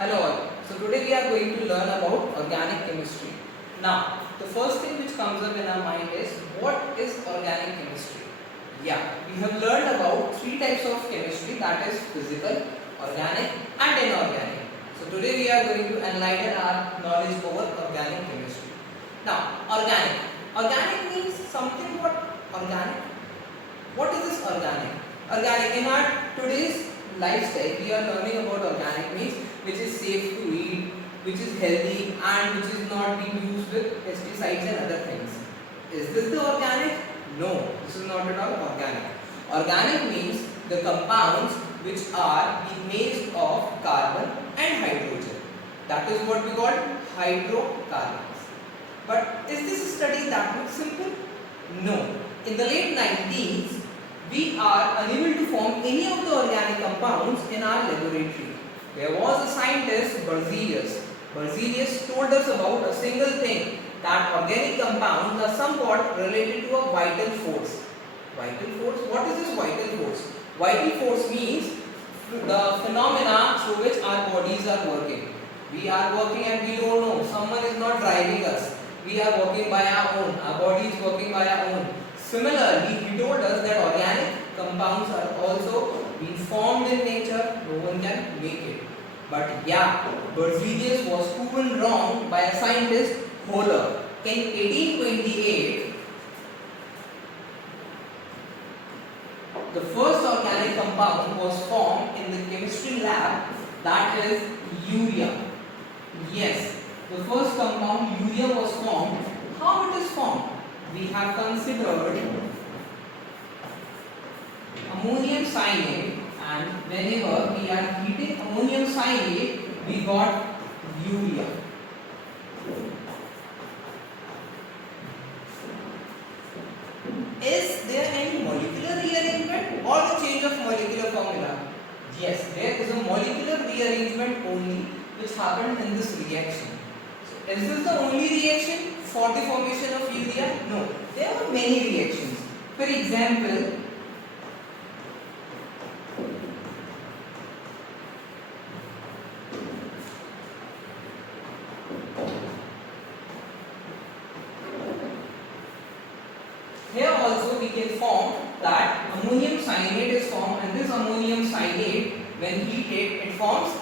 Hello all. So today we are going to learn about organic chemistry. Now, the first thing which comes up in our mind is what is organic chemistry? Yeah, we have learned about three types of chemistry, that is physical, organic and inorganic. So today we are going to enlighten our knowledge over organic chemistry. Now, organic. Organic means something what organic? What is this organic? Organic, in our today's lifestyle we are learning about organic means which is safe to eat, which is healthy and which is not being used with pesticides and other things. Is this the organic? No, this is not at all organic. Organic means the compounds which are being made of carbon and hydrogen. That is what we call hydrocarbons. But is this study that much simple? No. In the late 90s, we are unable to form any of the organic compounds in our laboratory. There was a scientist, Berzelius. Berzelius told us about a single thing, that organic compounds are somewhat related to a vital force. Vital force? What is this vital force? Vital force means the phenomena through which our bodies are working. We are working and we don't know. Someone is not driving us. We are working by our own. Our body is working by our own. Similarly, he told us that organic compounds are also being formed in nature. No one can make it. But yeah, Berzelius was proven wrong by a scientist, Höhler. In 1828, the first organic compound was formed in the chemistry lab, that is urea. Yes, the first compound urea was formed. How it is formed? We have considered ammonium cyanide, and whenever we are heating ammonium cyanide, we got urea. Is there any molecular rearrangement or the change of molecular formula? Yes, there is a molecular rearrangement only which happened in this reaction. So, is this the only reaction for the formation of urea? No, there are many reactions. For example, here also we can form that ammonium cyanide is formed, and this ammonium cyanide when heated it forms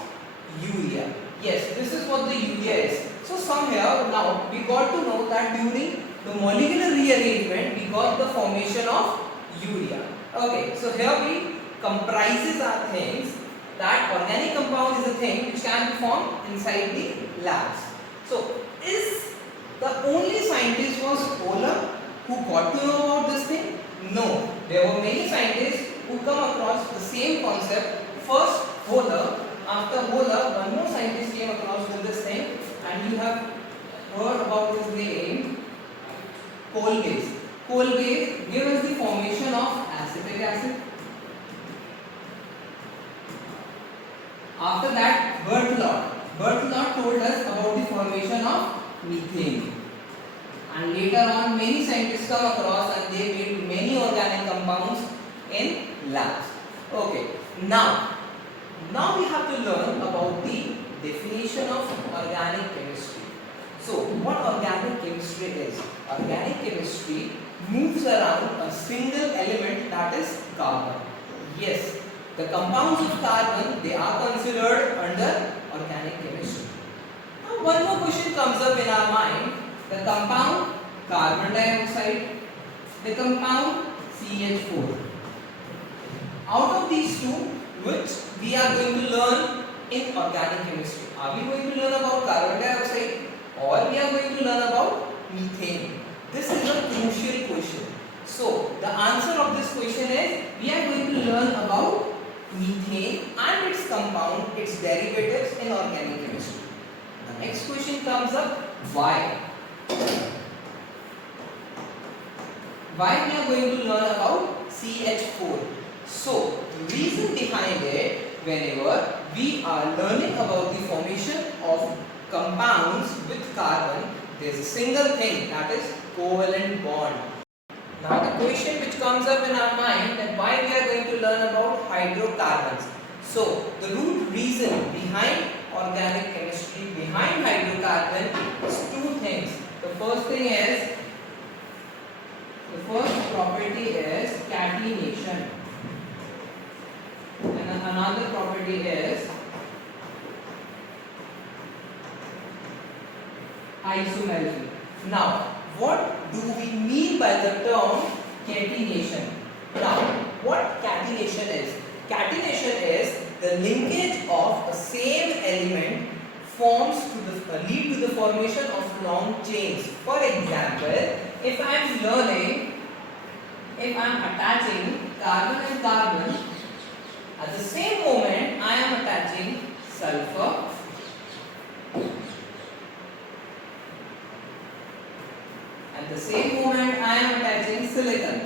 urea. Yes, this is what the urea is. So somewhere now we got to know that during the molecular rearrangement we got the formation of urea. Okay, so here we comprises our things that organic compound is a thing which can be formed inside the labs. So is the only scientist was Höhler who got to know about this thing? No, there were many scientists who come across the same concept. First Höhler, after Höhler, one more scientist came across with this thing, and you have heard about his name, Colgate. Colgate gave us the formation of acetic acid. After that, Berthelot. Berthelot told us about the formation of methane. And later on, many scientists come across and they made many organic compounds in labs. Okay, now we have to learn about the definition of organic chemistry. So, what organic chemistry is? Organic chemistry moves around a single element, that is carbon. Yes, the compounds of carbon, they are considered under organic chemistry. Now, one more question comes up in our mind. The compound carbon dioxide, the compound CH4. Out of these two, which we are going to learn in organic chemistry? Are we going to learn about carbon dioxide or we are going to learn about methane? This is a crucial question. So, the answer of this question is we are going to learn about methane and its compound, its derivatives in organic chemistry. The next question comes up, why? Why we are going to learn about CH4? So, the reason behind it, whenever we are learning about the formation of compounds with carbon, there is a single thing, that is covalent bond. Now the question which comes up in our mind, that why we are going to learn about hydrocarbons. So the root reason behind organic thing is, the first property is catenation, and another property is isomerism. Now, what do we mean by the term catenation? Now, what catenation is? Catenation is the linkage of a same element forms to the lead to the formation of long chains. For example, if I am attaching carbon and carbon, at the same moment I am attaching sulfur, at the same moment I am attaching silicon.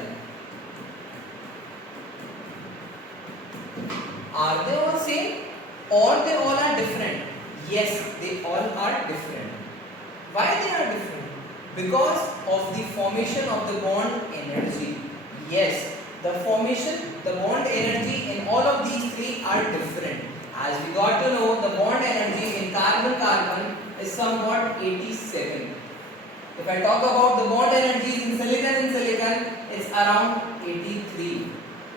Are they all same or they all are different? Yes, they all are different. Why they are different? Because of the formation of the bond energy. Yes, the bond energy in all of these three are different. As we got to know, the bond energy in carbon-carbon is somewhat 87. If I talk about the bond energies in silicon, it's around 83.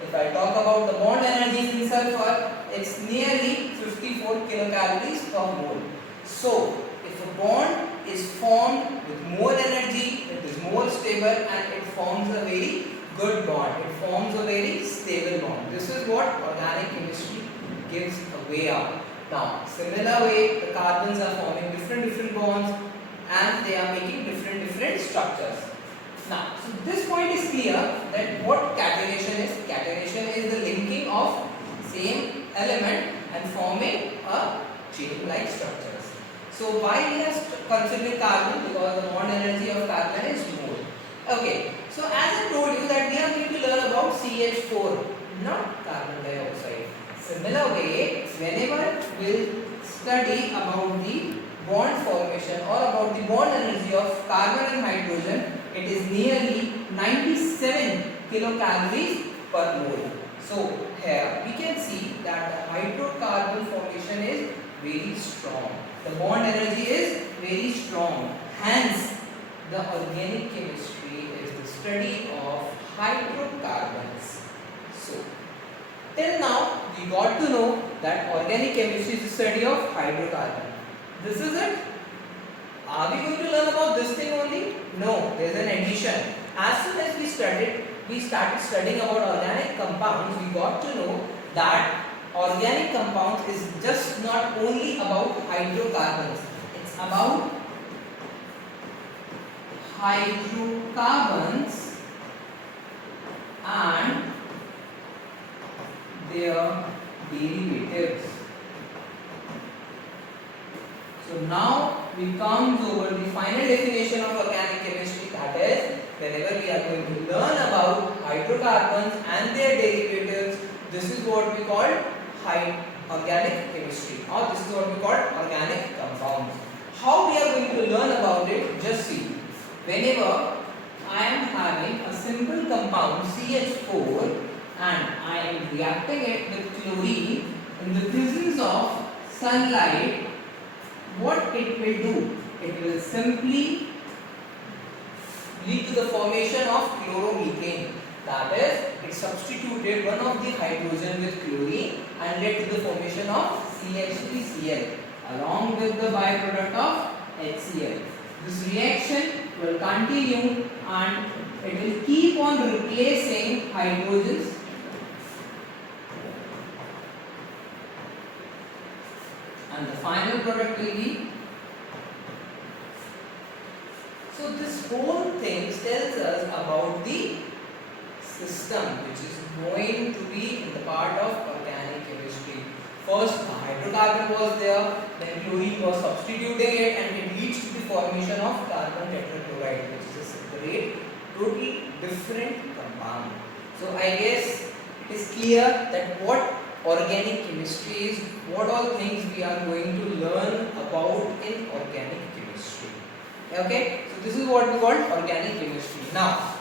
If I talk about the bond energies in sulfur, it's nearly 54 kilocalories per mole. So, if a bond is formed with more energy, it is more stable and it forms a very good bond. It forms a very stable bond. This is what organic chemistry gives a way out. Now, similar way, the carbons are forming different bonds and they are making different structures. Now, so this point is clear that what catenation is. Catenation is the linking of same element and forming a chain-like structures. So why we are considering carbon? Because the bond energy of carbon is more. Okay, so as I told you that we are going to learn about CH4, not carbon dioxide. Similar way, whenever we will study about the bond formation or about the bond energy of carbon and hydrogen, it is nearly 97 kilocalories per mole. So here we can see that the hydrocarbon formation is very strong. The bond energy is very strong. Hence, the organic chemistry is the study of hydrocarbons. So, till now we got to know that organic chemistry is the study of hydrocarbon. This is it. Are we going to learn about this thing only? No, there is an addition. As soon as we started studying about organic compounds, we got to know that organic compounds is just not only about hydrocarbons. It's about hydrocarbons and their derivatives. So now we come over the final definition of organic chemistry, that is, whenever we are going to learn about hydrocarbons and their derivatives, this is what we call organic chemistry, or this is what we call organic compounds. How we are going to learn about it? Just see. Whenever I am having a simple compound CH4 and I am reacting it with chlorine in the presence of sunlight, what it will do? It will simply lead to the formation of chloromethane. That is, it substituted one of the hydrogen with chlorine and led to the formation of CH3Cl along with the byproduct of HCl. This reaction will continue and it will keep on replacing hydrogens and the final product will be. So this whole thing tells us about the system which is going to be in the part of organic chemistry. First, the hydrocarbon was there, then chlorine was substituting it, and it leads to the formation of carbon tetrachloride, which is a separate, totally different compound. So I guess it is clear that what organic chemistry is, what all things we are going to learn about in organic chemistry. Okay, so this is what we call organic chemistry. Now,